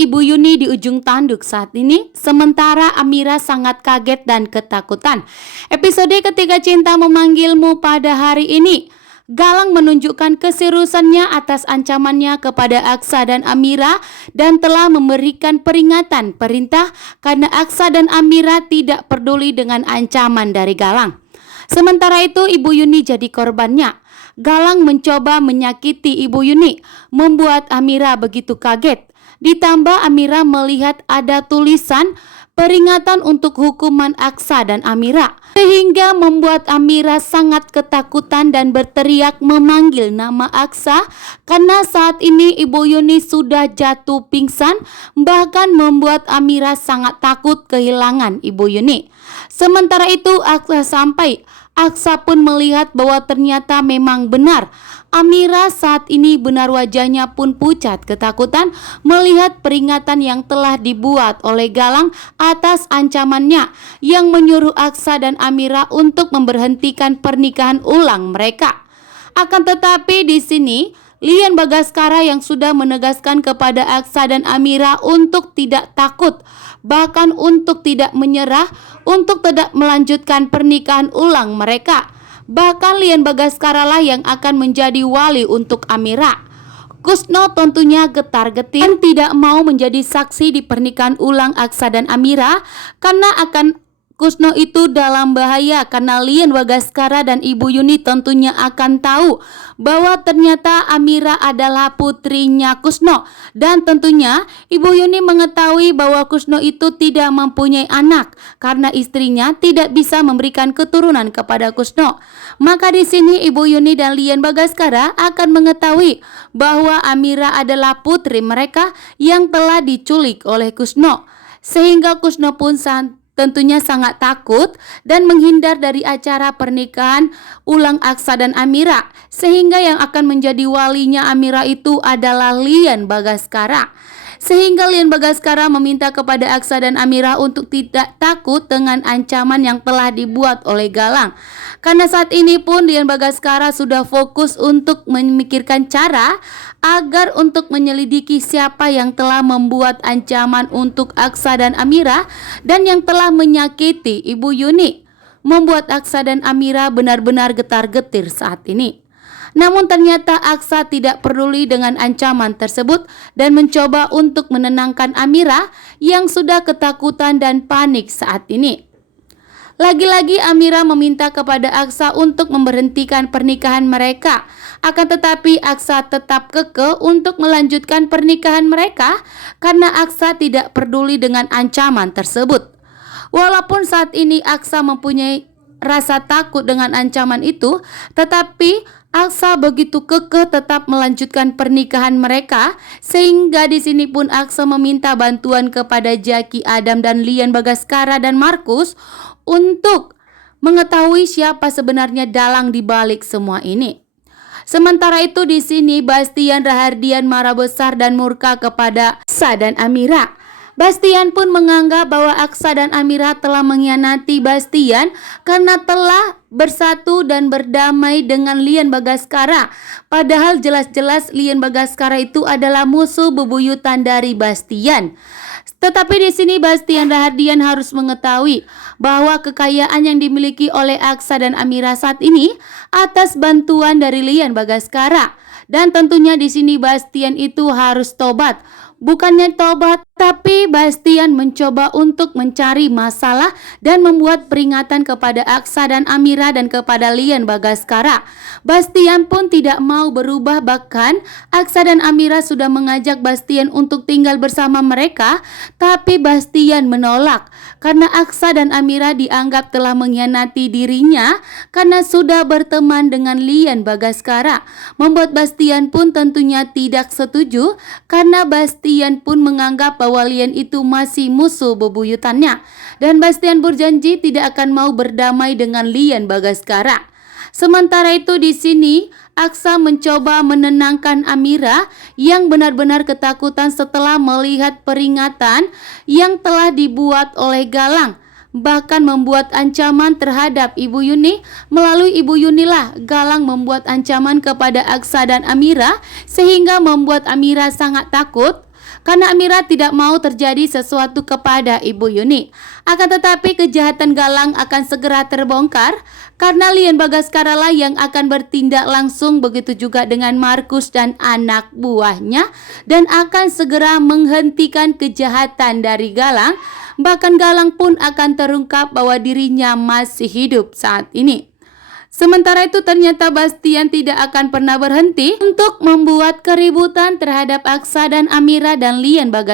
Ibu Yuni di ujung tanduk saat ini, sementara Amira sangat kaget dan ketakutan. Episode Ketika Cinta Memanggilmu pada hari ini, Galang menunjukkan keseriusannya atas ancamannya kepada Aksa dan Amira dan telah memberikan peringatan perintah karena Aksa dan Amira tidak peduli dengan ancaman dari Galang. Sementara itu Ibu Yuni jadi korbannya. Galang mencoba menyakiti Ibu Yuni, membuat Amira begitu kaget. Ditambah Amira melihat ada tulisan peringatan untuk hukuman Aksa dan Amira, sehingga membuat Amira sangat ketakutan dan berteriak memanggil nama Aksa karena saat ini Ibu Yuni sudah jatuh pingsan, bahkan membuat Amira sangat takut kehilangan Ibu Yuni. Sementara itu Aksa pun melihat bahwa ternyata memang benar. Amira saat ini benar wajahnya pun pucat ketakutan melihat peringatan yang telah dibuat oleh Galang atas ancamannya yang menyuruh Aksa dan Amira untuk memberhentikan pernikahan ulang mereka. Akan tetapi di sini Lian Bagaskara yang sudah menegaskan kepada Aksa dan Amira untuk tidak takut, bahkan untuk tidak menyerah, untuk tidak melanjutkan pernikahan ulang mereka. Bahkan Lian Bagaskara lah yang akan menjadi wali untuk Amira. Kusno tentunya getar-getir dan tidak mau menjadi saksi di pernikahan ulang Aksa dan Amira karena Kusno itu dalam bahaya karena Lian Bagaskara dan Ibu Yuni tentunya akan tahu bahwa ternyata Amira adalah putrinya Kusno. Dan tentunya Ibu Yuni mengetahui bahwa Kusno itu tidak mempunyai anak karena istrinya tidak bisa memberikan keturunan kepada Kusno. Maka di sini Ibu Yuni dan Lian Bagaskara akan mengetahui bahwa Amira adalah putri mereka yang telah diculik oleh Kusno. Sehingga Kusno pun tentunya sangat takut dan menghindar dari acara pernikahan ulang Aksa dan Amira, sehingga yang akan menjadi walinya Amira itu adalah Lian Bagaskara. Sehingga Lian Bagaskara meminta kepada Aksa dan Amira untuk tidak takut dengan ancaman yang telah dibuat oleh Galang. Karena saat ini pun Lian Bagaskara sudah fokus untuk memikirkan cara agar untuk menyelidiki siapa yang telah membuat ancaman untuk Aksa dan Amira dan yang telah menyakiti Ibu Yuni, membuat Aksa dan Amira benar-benar getar-getir saat ini. Namun ternyata Aksa tidak peduli dengan ancaman tersebut dan mencoba untuk menenangkan Amira yang sudah ketakutan dan panik saat ini. Lagi-lagi Amira meminta kepada Aksa untuk memberhentikan pernikahan mereka. Akan tetapi Aksa tetap kekeh untuk melanjutkan pernikahan mereka karena Aksa tidak peduli dengan ancaman tersebut. Walaupun saat ini Aksa mempunyai rasa takut dengan ancaman itu, tetapi Aksa begitu kekeh tetap melanjutkan pernikahan mereka, sehingga di sini pun Aksa meminta bantuan kepada Jaki, Adam dan Lian Bagaskara dan Markus untuk mengetahui siapa sebenarnya dalang di balik semua ini. Sementara itu di sini Bastian Rahardian marah besar dan murka kepada Aksa dan Amira. Bastian pun menganggap bahwa Aksa dan Amira telah mengkhianati Bastian karena telah bersatu dan berdamai dengan Lian Bagaskara. Padahal jelas-jelas Lian Bagaskara itu adalah musuh bebuyutan dari Bastian. Tetapi di sini Bastian Rahardian harus mengetahui bahwa kekayaan yang dimiliki oleh Aksa dan Amira saat ini atas bantuan dari Lian Bagaskara. Dan tentunya di sini Bastian itu harus tobat. Bukannya tobat, tapi Bastian mencoba untuk mencari masalah dan membuat peringatan kepada Aksa dan Amira dan kepada Lian Bagaskara. Bastian pun tidak mau berubah, bahkan Aksa dan Amira sudah mengajak Bastian untuk tinggal bersama mereka, tapi Bastian menolak karena Aksa dan Amira dianggap telah mengkhianati dirinya karena sudah berteman dengan Lian Bagaskara. Membuat Bastian pun tentunya tidak setuju karena Bastian pun menganggap bahwa Lian itu masih musuh bebuyutannya, dan Bastian berjanji tidak akan mau berdamai dengan Lian Bagaskara. Sementara itu di sini Aksa mencoba menenangkan Amira yang benar-benar ketakutan setelah melihat peringatan yang telah dibuat oleh Galang. Bahkan membuat ancaman terhadap Ibu Yuni. Melalui Ibu Yunilah Galang membuat ancaman kepada Aksa dan Amira, sehingga membuat Amira sangat takut. karena Amira tidak mau terjadi sesuatu kepada Ibu Yuni. Akan tetapi kejahatan Galang akan segera terbongkar karena Lian Bagaskara lah yang akan bertindak langsung, begitu juga dengan Markus dan anak buahnya, dan akan segera menghentikan kejahatan dari Galang. Bahkan Galang pun akan terungkap bahwa dirinya masih hidup saat ini. Sementara itu ternyata Bastian tidak akan pernah berhenti untuk membuat keributan terhadap Aksa dan Amira dan Lian Bagaskara.